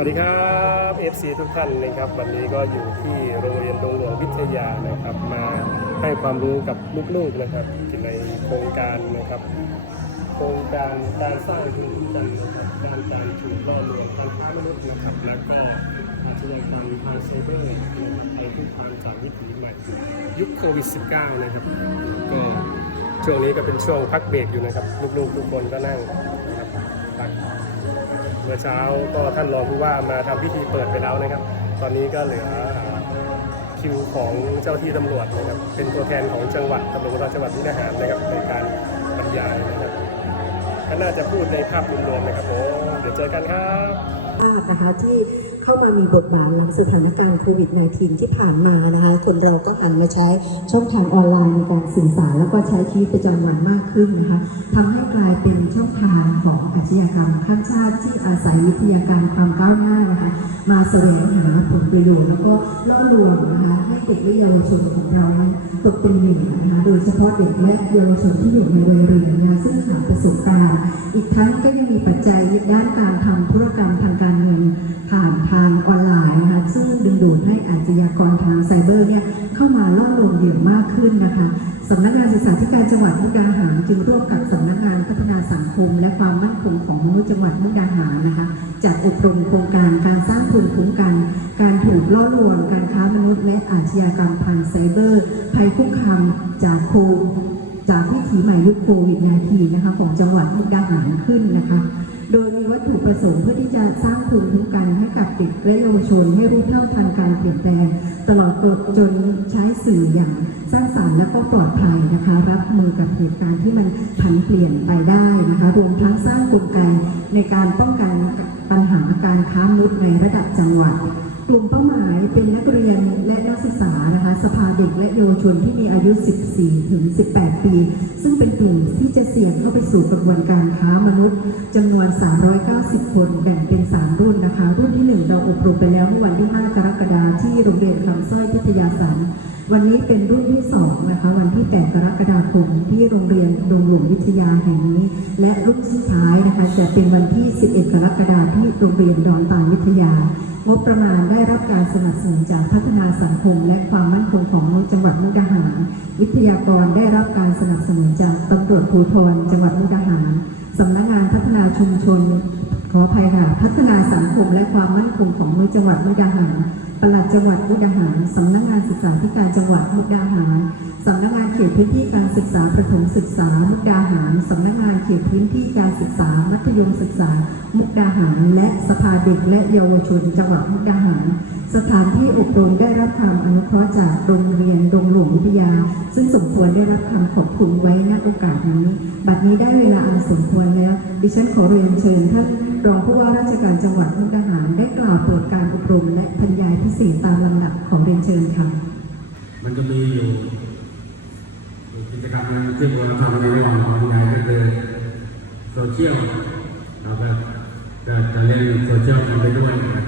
สวัสดีครับ FC ทุกท่านนะครับวันนี้ก็อยู่ที่โรงเรียนดงหลวงวิทยานะครับ มาให้ความรู้กับลูกๆนะครับในโครงการนะครับ โครงการการสร้างภูมิคุ้มกันนะครับการการถูกล่อลวงทางค้ามนุษย์นะครับ แล้วก็อาชญากรรมทางไซเบอร์ในทุกทางจากวิถีใหม่ยุคโควิด -19 นะครับก็ช่วงนี้ก็เป็นช่วงพักเบรกอยู่นะครับ ลูกๆทุกคนก็นั่ง ครับเมื่อเช้าก็ท่านรองผู้ว่ามาทำพิธีเปิดไปแล้วนะครับ ตอนนี้ก็เหลือคิวของเจ้าที่ตำรวจนะครับ เป็นตัวแทนของจังหวัดตำรวจจังหวัดมุกดาหารนะครับ ในการบรรยายนะครับท่านน่าจะพูดในภาพรวมๆนะครับผมเดี๋ยวเจอกันครับภาพนะคะที่ เข้ามามีบทบาทหลังสถานการณ์โควิด -19 ที่ผ่านมานะคะคนเราก็หันมาใช้ช่องทางออนไลน์ในการสื่อสารแล้วก็ใช้ชีวิตประจำวันมากขึ้นนะคะทำให้กลายเป็นช่องทางของอาชญากรรมข้ามชาติที่อาศัยวิทยาการความก้าวหน้านะคะมาแสวงหาผลประโยชน์แล้วก็ล่อลวงนะคะให้เด็กและเยาวชนของเราตกเป็นเหยื่อนะคะโดยเฉพาะเด็กและเยาวชนที่อยู่ในวัยเรียนนะคะซึ่งหาประสบการณ์ อีกทั้งก็ยังมีปัจจัยด้านการทำธุรกรรมทางการ ดูดให้อาชญากรทางไซเบอร์เนี่ยเข้ามาล่อลวงเหยื่อมากขึ้นนะคะสำนักงานศึกษาธิการจังหวัดมุกดาหารจึงร่วมกับสำนักงานพัฒนาสังคม และความมั่นคงของมนุษย์จังหวัดมุกดาหารนะคะจัดอบรมโครงการการสร้างภูมิคุ้มกัน การถูกล่อลวงการค้ามนุษย์และอาชญากรรมทางไซเบอร์ภัยคุกคามจากโควจากวิถีใหม่ยุคโควิด -19 นะคะของจังหวัดมุกดาหารขึ้นนะคะ โดยมีวัตถุประสงค์เพื่อที่จะสร้างภูมิคุ้มกันให้กับเด็กและเยาวชน ให้รู้เท่าทันการเปลี่ยนแปลง ตลอดจนใช้สื่ออย่างสร้างสรรค์และก็ปลอดภัยนะคะ รับมือกับเหตุการณ์ที่มันผันเปลี่ยนไปได้นะคะรวมทั้งสร้างกลไกในการป้องกันปัญหาการค้ามนุษย์ในระดับจังหวัด กลุ่มเป้าหมายเป็นนักเรียนและนักศึกษานะคะสภาเด็กและเยาวชนที่มีอายุ 14 ถึง 18 ปี ซึ่งเป็นกลุ่มที่จะเสี่ยงเข้าไปสู่กระบวนการค้ามนุษย์จำนวน 390 คนแบ่งเป็น 3 รุ่นนะคะ รุ่นที่ 1 เราอบรมไปแล้วเมื่อวันที่ 5 กรกฎาคมที่โรงเรียนคำสร้อยพิทยาสันวันนี้เป็นรุ่นที่2นะคะวันที่ 8 กรกฎาคมที่โรงเรียนดงหลวงวิทยาแห่งนี้ และรุ่นสุดท้ายนะคะจะเป็นวันที่ 11 กรกฎาคมที่โรงเรียนดอนตาลวิทยา งบประมาณได้รับการสนับสนุนจากพัฒนาสังคม และความมั่นคงของมนุษย์จังหวัดมุกดาหาร วิทยากรได้รับการสนับสนุนจากตำรวจภูธรจังหวัดมุกดาหารสำนักงานพัฒนาชุมชน ขอภัยค่ะพัฒนาสังคมและความมั่นคงของมนุษย์จังหวัดมุกดาหารปลัดจังหวัดมุกดาหารสำนักงานศึกษาธิการจังหวัดมุกดาหารสำนักงาน เขตพื้นที่การศึกษาประถมศึกษา มุกดาหารสำนักงานเขตพื้นที่การศึกษา มัธยมศึกษา มุกดาหาร และสภาเด็กและเยาวชนจังหวัดมุกดาหาร สถานที่อบรมได้รับความอนุเคราะห์จากโรงเรียนดงหลวงวิทยา ซึ่งสมควรได้รับคำขอบคุณไว้ณโอกาสนี้ บัดนี้ได้เวลาอันสมควรแล้ว ดิฉันขอเรียนเชิญท่านรองผู้ว่าราชการจังหวัดมุกดาหารได้กล่าวเปิดการอบรมและบรรยายพิเศษตามลำดับของเรียนเชิญค่ะมันจะมีอยู่ กิจกรรมที่ควรทำในระหว่างทำงานก็คือโซเชียลแบบจะจะเล่นโซเชียลกันไปด้วยนะครับ